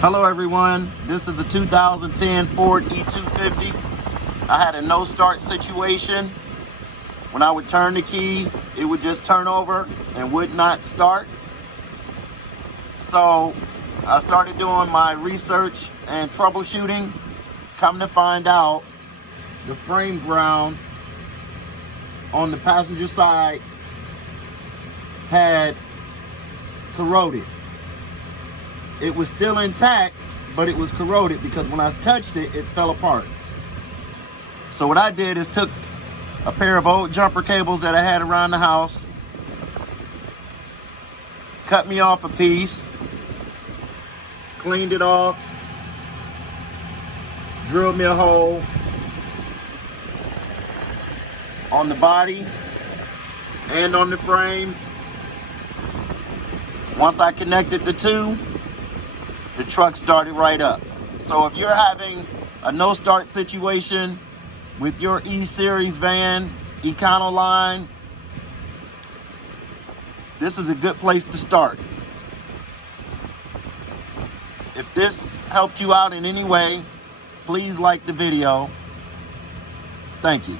Hello everyone, this is a 2010 Ford E250. I had a no start situation. When I would turn the key, it would just turn over and would not start. So I started doing my research and troubleshooting. Come to find out, the frame ground on the passenger side had corroded. It was still intact, but it was corroded because when I touched it, it fell apart. So what I did is took a pair of old jumper cables that I had around the house, cut me off a piece, cleaned it off, drilled me a hole on the body and on the frame. Once I connected the two, the truck started right up. So if you're having a no start situation with your E-Series van, Econoline, this is a good place to start. If this helped you out in any way, please like the video. Thank you.